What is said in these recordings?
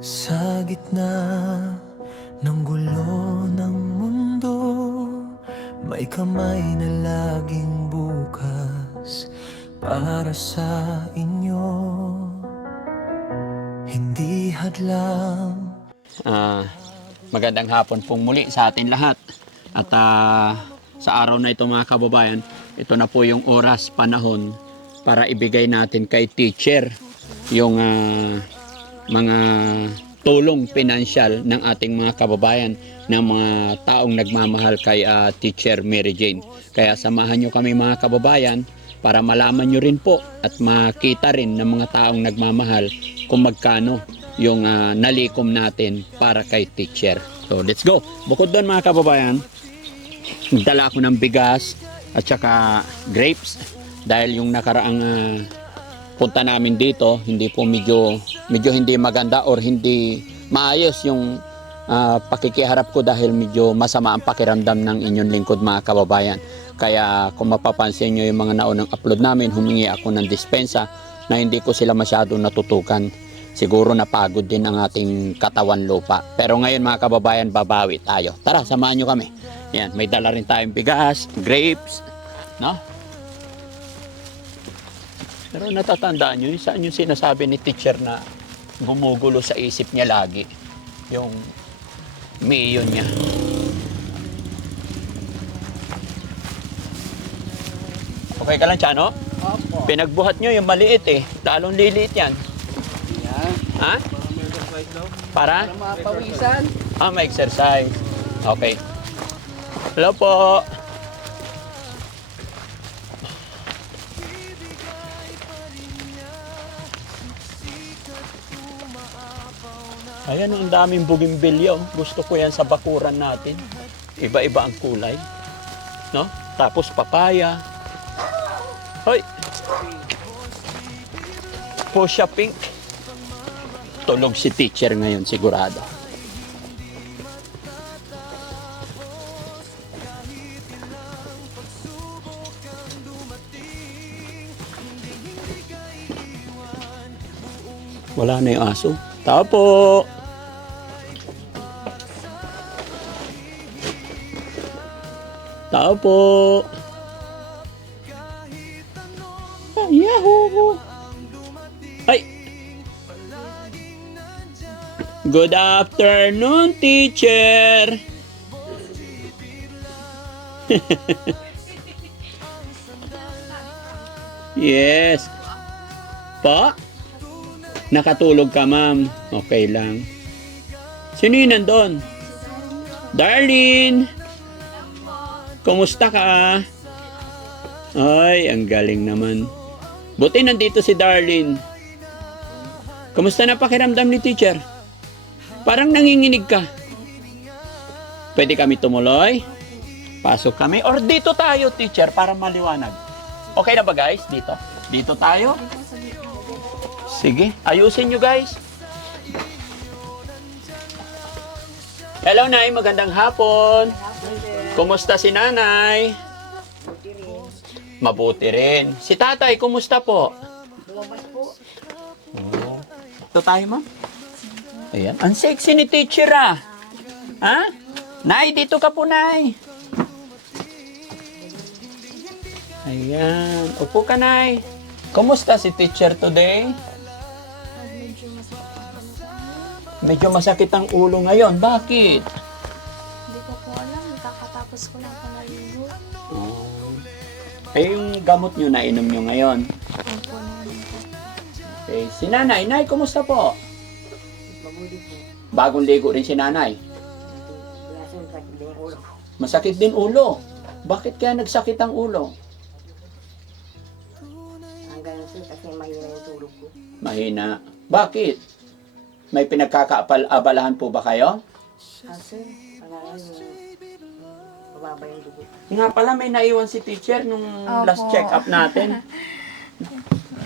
Sa gitna ng gulo ng mundo, may kamay na laging bukas para sa inyo. Hindi hadlang. Magandang hapon pong muli sa atin lahat. At sa araw na ito mga kababayan, ito na po yung oras, panahon para ibigay natin kay teacher yung mga tulong pinansyal ng ating mga kababayan, ng mga taong nagmamahal kay Teacher Mary Jane. Kaya samahan nyo kami mga kababayan para malaman nyo rin po at makita rin ng mga taong nagmamahal kung magkano yung nalikom natin para kay teacher. So let's go! Bukod doon mga kababayan, nagdala ako ng bigas at saka grapes dahil yung nakaraang punta namin dito, hindi po medyo hindi maganda or hindi maayos yung pakikiharap ko dahil medyo masama ang pakiramdam ng inyong lingkod mga kababayan. Kaya kung mapapansin nyo yung mga naunang upload namin, humingi ako ng dispensa na hindi ko sila masyado natutukan. Siguro napagod din ang ating katawan lupa. Pero ngayon mga kababayan, babawi tayo. Tara, samahan nyo kami. Yan, may dala rin tayong bigas, grapes, no? Pero natatandaan nyo, saan yung sinasabi ni teacher na gumugulo sa isip niya lagi? Yung umiiyon niya. Okay ka lang, Chano? Opo. Pinagbuhat nyo yung maliit eh. Lalong liliit yan. Yan. Ha? Para? Para mapawisan. May exercise. Okay. Hello po. Ayan, ang daming bougainvillea. Gusto ko yan sa bakuran natin. Iba-iba ang kulay. No? Tapos papaya. Hoy! Fuchsia pink. Tulog si teacher ngayon, sigurado. Wala na yung aso. Tao po! Tao po! Oh, yahoo! Ay! Good afternoon, teacher! Yes. Pa? Nakatulog ka, ma'am. Okay lang. Sino yun nandun? Darlene! Kumusta ka? Ay, ang galing naman. Buti nandito si Darlene. Kumusta na pakiramdam ni teacher? Parang nanginginig ka. Pwede kami tumuloy? Pasok kami? Or dito tayo, teacher, para maliwanag. Okay na ba, guys? Dito? Dito tayo? Sige, ayusin nyo, guys. Hello, Nay. Magandang hapon. Kumusta si Nanay? Mabuti rin. Si Tatay, kumusta po? Oh. Ito tayo, ma'am. Ayan. Ang sexy ni teacher, ah. Ha? Nay, dito ka po, Nay. Ayan. Upo ka, Nay. Kumusta si teacher today? Medyo masakit ang ulo ngayon. Bakit? Hindi ko po alam. Kakatapos ko lang po naligo. Yung gamot nyo na inom nyo ngayon. Ayun po naman po. Okay. Si Nanay. Nay, kumusta po? Mabuti po. Bagong ligo rin si Nanay. Lasang sakit din ulo. Masakit din ulo. Bakit kaya nagsakit ang ulo? Hanggang sa kasi mahina yung tulog ko. Mahina. Bakit? May pinagkakaabalahan po ba kayo? Kasi, wala yung mababa yung dugo. Nga pala, may naiwan si teacher nung Opo. last check-up natin.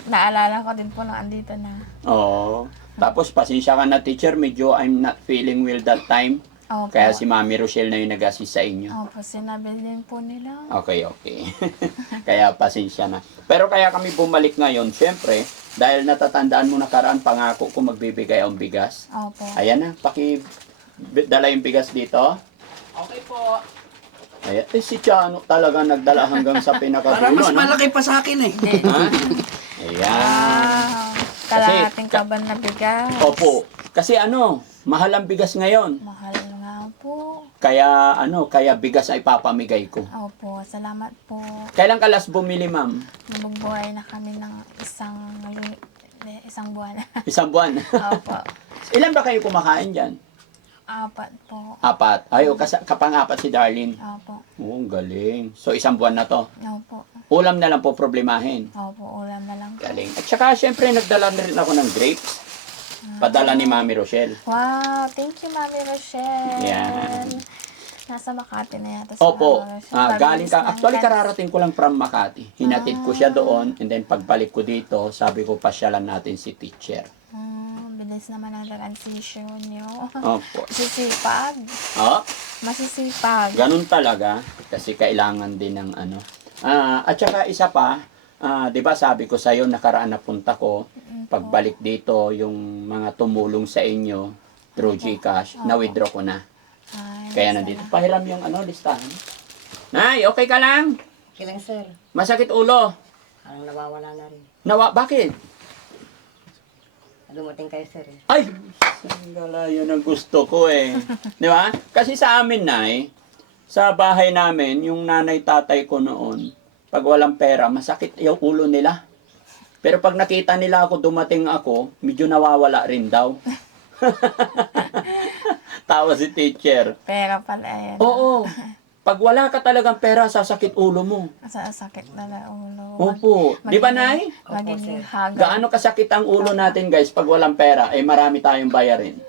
Naalala ko din po na andito na. Oo. Tapos, pasensya ka na teacher. Medyo I'm not feeling well that time. Opo. Kaya si Mami Rochelle na yung nag-assist sa inyo. Opo, sinabi din po nila. Okay. Kaya pasensya na. Pero kaya kami bumalik ngayon, syempre, dahil natatandaan mo nakaraan, pangako ko magbibigay ang bigas. Opo. Ayan na, dala yung bigas dito. Okay po. Ayan, si Chano talaga nagdala hanggang sa pinakadulo. Para mas no? malaki pa sa akin eh. Ha? Ayan. Wow. Kalahating kaban na bigas. Opo. Kasi mahal ang bigas ngayon. Mahal nga po. Kaya bigas ay papamigay ko. Opo, salamat po. Kailan ka last bumili, ma'am? Nabubuhay na kami ng isang buwan. Isang buwan. Opo. Ilan ba kayo kumakain dyan? 4 po. 4. Ayo, kapang-apat si Darlene. Opo. Oo, galing. So, isang buwan na to. Opo. Ulam na lang po problemahin. Opo, ulam na lang po. Galing. At saka, syempre, nagdala na rin ako ng grapes. Padala ni Mami Rochelle. Wow, thank you, Mami Rochelle. Yan. Nasa Makati na yata si Opo. Mami Rochelle. Galing ka. Pag-alis Actually, ng- kararating ko lang from Makati. Hinatid ko siya doon. And then, pagbalik ko dito, sabi ko, pasyalan natin si teacher. Bilis naman ang transition niyo. Opo. Masisipag. Oh, Masisipag. ganun talaga. Kasi kailangan din ng at saka isa pa, 'di ba sabi ko sa iyo nakaraan na punta ko, pagbalik dito yung mga tumulong sa inyo through GCash, na-withdraw ko na. Ay, Kaya nandito. Pahiram yung listahan. Nay, okay ka lang? Kailang sir, Masakit ulo. parang nawawala na rin. Bakit? Dumating kayo sir eh. Ay! Sandala, yun ang gusto ko eh. Di ba? Kasi sa amin, Nay, sa bahay namin, yung nanay-tatay ko noon, pag walang pera, masakit yung ulo nila. Pero pag nakita nila ako, dumating ako, medyo nawawala rin daw. Tawa si teacher. Pera pala yan. Oo. Pag wala ka talagang pera, sasakit ulo mo. Sa sakit na na ulo. Opo. Di ba, Nay? Magiging haga. Gaano kasakit ang ulo natin, guys, pag walang pera, ay marami tayong bayarin.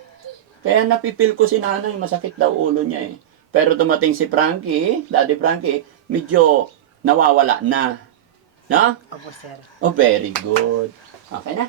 Kaya napipil ko si nanay, masakit daw ulo niya eh. Pero dumating si Frankie, Daddy Frankie, medyo nawawala na. No? Opo sir. Oh, very good. Okay na?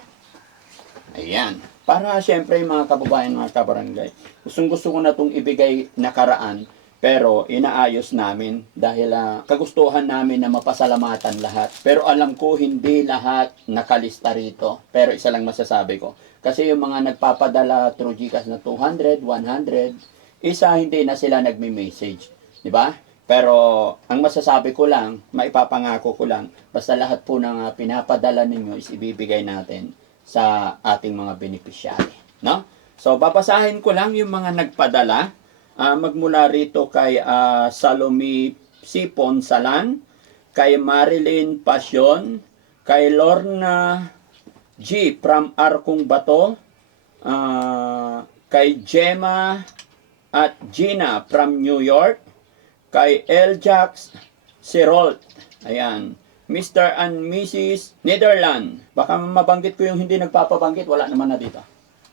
Ayan. Para siyempre mga kababayan, mga kabarangay, gustong-gusto ko na itong ibigay nakaraan, pero inaayos namin dahil kagustuhan namin na mapasalamatan lahat. Pero alam ko hindi lahat nakalista rito. Pero isa lang masasabi ko. Kasi yung mga nagpapadala through GCash na 200, 100, isa hindi na sila nagme-message. Di ba? Pero ang masasabi ko lang, maipapangako ko lang, basta lahat po ng pinapadala ninyo is ibibigay natin sa ating mga beneficiary. No? So, babasahin ko lang yung mga nagpadala. Magmula rito kay Salome Sipon Salan, kay Marilyn Pasyon, kay Lorna G. from Arkong Bato, kay Gemma at Gina from New York, kay Eljax Sirolt, ayan, Mr. and Mrs. Netherland, baka mabanggit ko yung hindi nagpapabanggit, wala naman na dito,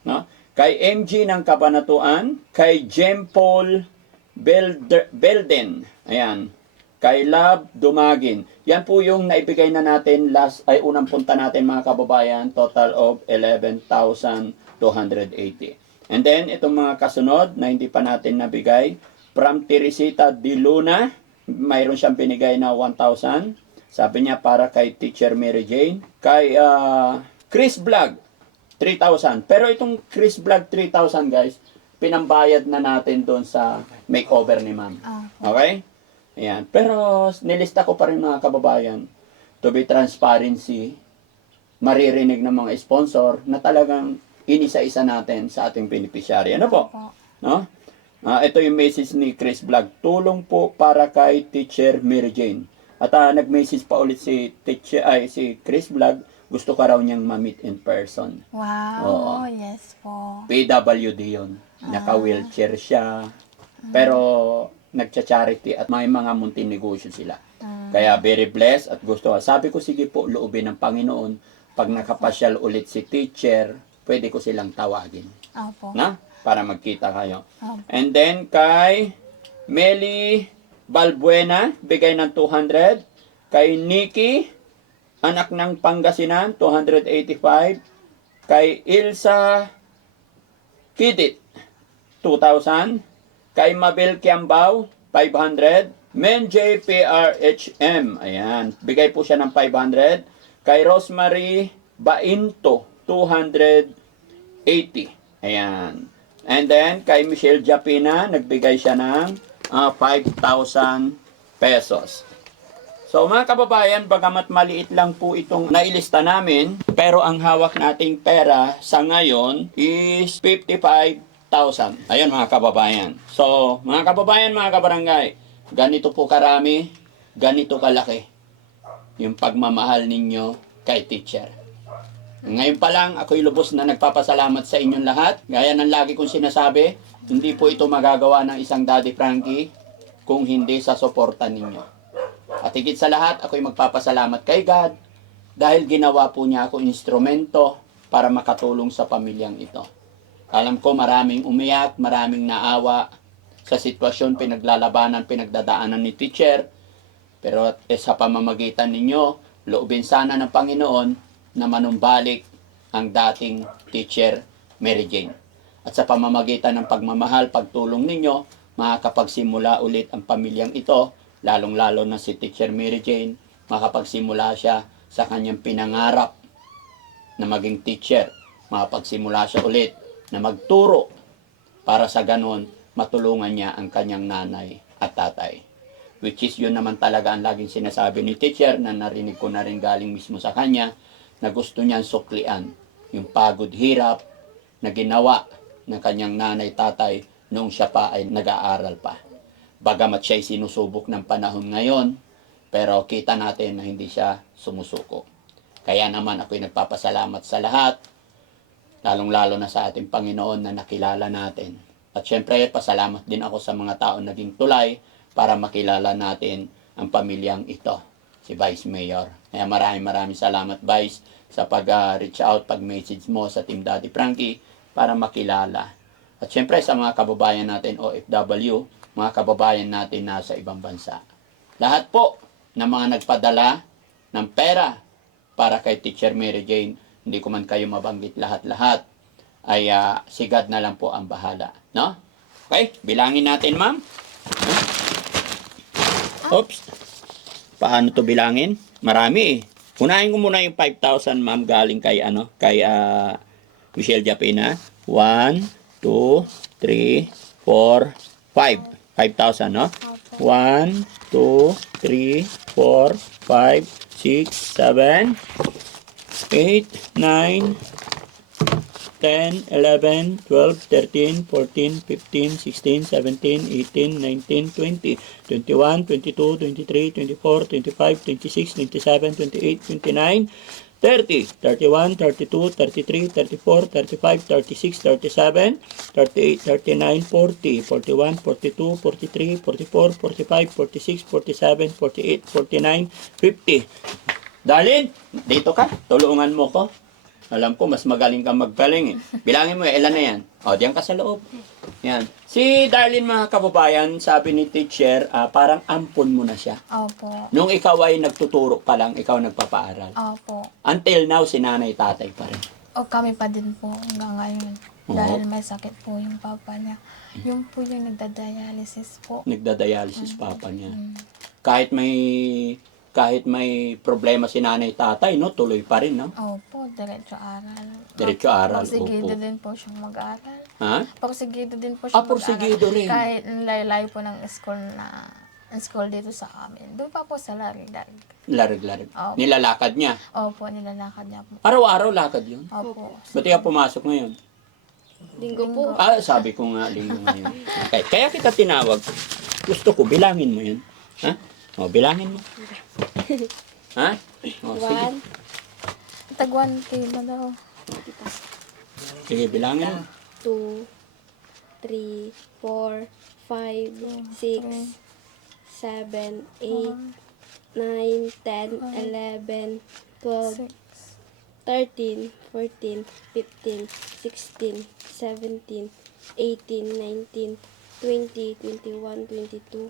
no? Kay MG ng Kabanatuan, kay Jem Paul Belden, ayan, kay Love Dumagin. Yan po yung naibigay na natin unang punta natin mga kababayan, total of 11,280. And then, itong mga kasunod na hindi pa natin nabigay, from Teresita de Luna, mayroon siyang binigay na 1,000. Sabi niya para kay Teacher Mary Jane. Kay Chris Vlog, 3,000. Pero itong Chris Vlog 3,000 guys, pinambayad na natin doon sa makeover ni ma'am. Okay? Ayan. Pero nilista ko pa rin mga kababayan, to be transparency, maririnig ng mga sponsor na talagang inisa-isa natin sa ating beneficiary. Ano po? No? Ito yung message ni Chris Vlog. Tulong po para kay Teacher Mary Jane. At nag-message pa ulit si Chris Vlog, gusto ka raw niyang ma-meet in person. Wow, Oo. yes po. PWD yun. Naka-wheelchair siya. Pero nagcha-charity at may mga munting negosyo sila. Kaya very blessed at gusto. Sabi ko, sige po, loobin ng Panginoon. Pag nakapasyal ulit si teacher, pwede ko silang tawagin. Opo. Na? Para magkita kayo. Opo. And then kay Meli Balbuena, bigay ng 200. Kay Nikki, anak ng Pangasinan, 285. Kay Ilsa Kidit, 2,000. Kay Mabel Kiambao, 500. Menjay PRHM, ayan, bigay po siya ng 500. Kay Rosemary Bainto, 280. Ayan. And then, kay Michelle Japina, nagbigay siya ng 5,000 pesos. So mga kababayan, bagamat maliit lang po itong nailista namin, pero ang hawak nating pera sa ngayon is 55,000. Ayun mga kababayan. So mga kababayan, mga kabarangay, ganito po karami, ganito kalaki yung pagmamahal ninyo kay teacher. Ngayon pa lang, ako'y lubos na nagpapasalamat sa inyong lahat. Gaya ng lagi kong sinasabi, hindi po ito magagawa ng isang Daddy Frankie kung hindi sa suporta ninyo. At higit sa lahat, ako'y magpapasalamat kay God dahil ginawa po niya ako instrumento para makatulong sa pamilyang ito. Alam ko maraming umiyak, maraming naawa sa sitwasyon pinaglalabanan, pinagdadaanan ni teacher. Pero sa pamamagitan ninyo, loobin sana ng Panginoon na manumbalik ang dating teacher Mary Jane. At sa pamamagitan ng pagmamahal, pagtulong ninyo, makakapagsimula ulit ang pamilyang ito, lalong-lalo na si teacher Mary Jane, makapagsimula siya sa kanyang pinangarap na maging teacher. Makapagsimula siya ulit na magturo para sa ganon matulungan niya ang kanyang nanay at tatay. Which is yun naman talaga ang laging sinasabi ni teacher na narinig ko na rin galing mismo sa kanya, na gusto niyang suklian yung pagod hirap na ginawa ng kanyang nanay tatay noong siya pa ay nag-aaral pa. Bagamat siya ay sinusubok ng panahon ngayon, pero kita natin na hindi siya sumusuko. Kaya naman ako'y nagpapasalamat sa lahat, lalong-lalo na sa ating Panginoon na nakilala natin. At syempre, pasalamat din ako sa mga taong naging tulay para makilala natin ang pamilyang ito, si Vice Mayor. Kaya maraming salamat, Vice, sa pag-reach out, pag-message mo sa Team Daddy Frankie para makilala. At syempre sa mga kababayan natin OFW, mga kababayan natin nasa ibang bansa. Lahat po ng mga nagpadala ng pera para kay Teacher Mary Jane, hindi ko man kayo mabanggit lahat-lahat, ay si God na lang po ang bahala. No? Okay, bilangin natin, ma'am. Oops. Paano to bilangin? Marami eh. Unahin ko muna yung 5,000, ma'am, galing kay Michelle Japina. 1, 2, 3, 4, 5. 5,000, no? 1, 2, 3, 4, 5, 6, 7, 8, 9, 10, 11, 12, 13, 14, 15, 16, 17, 18, 19, 20, 21, 22, 23, 24, 25, 26, 27, 28, 29, 30, 31, 32, 33, 34, 35, 36, 37, 38, 39, 40, 41, 42, 43, 44, 45, 46, 47, 48, 49, 50. Darlene, dito ka. Tulungan mo ko. Alam ko, mas magaling kang maggaling eh. Bilangin mo, ilan na yan? O, diyan ka sa loob. Yan. Si Darlene, mga kababayan, sabi ni teacher, parang ampon mo na siya. Opo. Nung ikaw ay nagtuturo pa lang, ikaw nagpapaaral. Opo. Until now, si nanay tatay pa rin. O kami pa din po hanggang ngayon. Oo. Dahil may sakit po yung papa niya. Yung po yung nagda-dialysis po. Nagda-dialysis papa niya. Kahit may problema si nanay tatay, no, tuloy pa rin, no? Opo, diretso aral. Diretso aral, Porsigido opo. din po siyang mag-aral. Ha? Porsigido din po siya Porsigido rin. Kahit layo po ng school dito sa amin. Doon pa po sa Laridag. Larig-larig. Opo. Nilalakad niya. Opo, nilalakad niya po. Araw-araw lakad yun. Opo. Ba't ka pumasok ngayon? Linggo po. Sabi ko nga, linggo ngayon. Okay. Kaya kita tinawag. Gusto ko, bilangin mo yun. Ha? O, bilangin mo. Ha? O, sige. Tagwan kilo daw. Sige, bilangin mo. 2, 3, 4, 5, 6, 7, 8, 9, 10, 11, 12, 13, 14, 15, 16, 17, 18, 19, 20, 21, 22,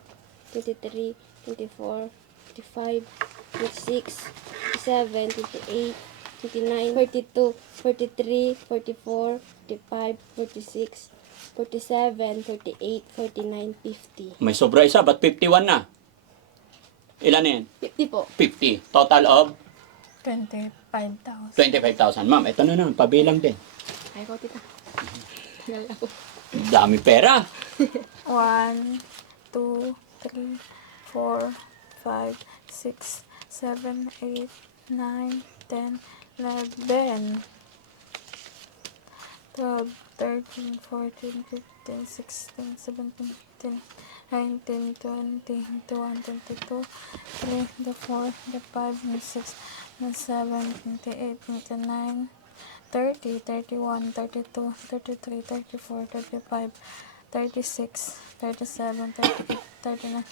23, 24, 25, 26, 27, 28, 29, 42, 43, 44, 45, 46, 47, 48, 49, 50. May sobra isa, ba't 51 na? Ilan na yan? 50 po. 50. Total of 25,000. 25,000. Ma'am, ito na naman, pabilang din. Ay ko, tita. Tingnan ako. Dami pera. 1, 2, 3, 4, 5, 6, 7, 8, 9, 10, 11, 12, 13, 14, 15, 16, 17, 18, 19, 20, 21, 22, 23, 24, 25, 26, 27, 28, 29, 30, 31, 32, 33, 34, 35, 36, 37, 38, 39,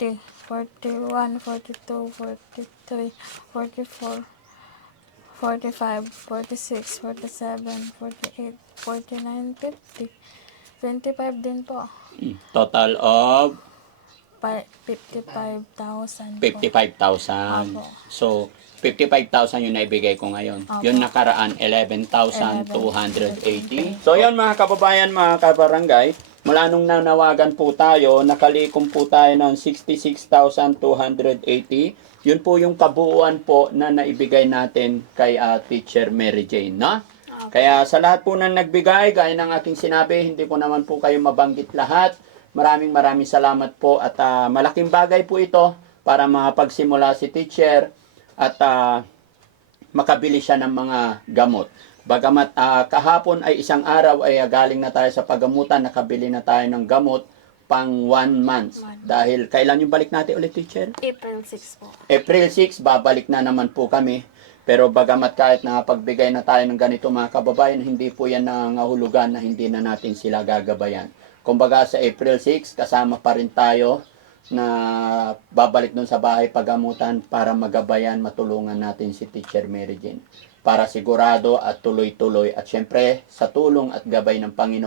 40, 41, 42, 43, 44, 45, 46, 47, 48, 49, 50. 25 din po. Total of 55,000 po. 55,000. Apo. So, 55,000 yung naibigay ko ngayon. Apo. Yung nakaraan, 11,280. So, yun mga kababayan, mga kabarangay, mula nung nanawagan po tayo, nakalikom po tayo ng 66,280. Yun po yung kabuuan po na naibigay natin kay Teacher Mary Jane, no? Kaya sa lahat po ng nagbigay, gaya ng aking sinabi, hindi ko naman po kayo mabanggit lahat. Maraming salamat po at malaking bagay po ito para makapagsimula si teacher at makabili siya ng mga gamot. Bagamat kahapon ay isang araw ay galing na tayo sa paggamutan, nakabili na tayo ng gamot pang 1 month. Dahil kailan yung balik natin ulit, teacher? April 6 po. April 6, babalik na naman po kami. Pero bagamat kahit pagbigay na tayo ng ganito mga kababayan, hindi po yan nangahulugan na hindi na natin sila gagabayan. Kumbaga sa April 6, kasama pa rin tayo na babalik doon sa bahay pagamutan para magabayan, matulungan natin si Teacher Mary Jane. Para sigurado at tuloy-tuloy at syempre sa tulong at gabay ng Panginoon.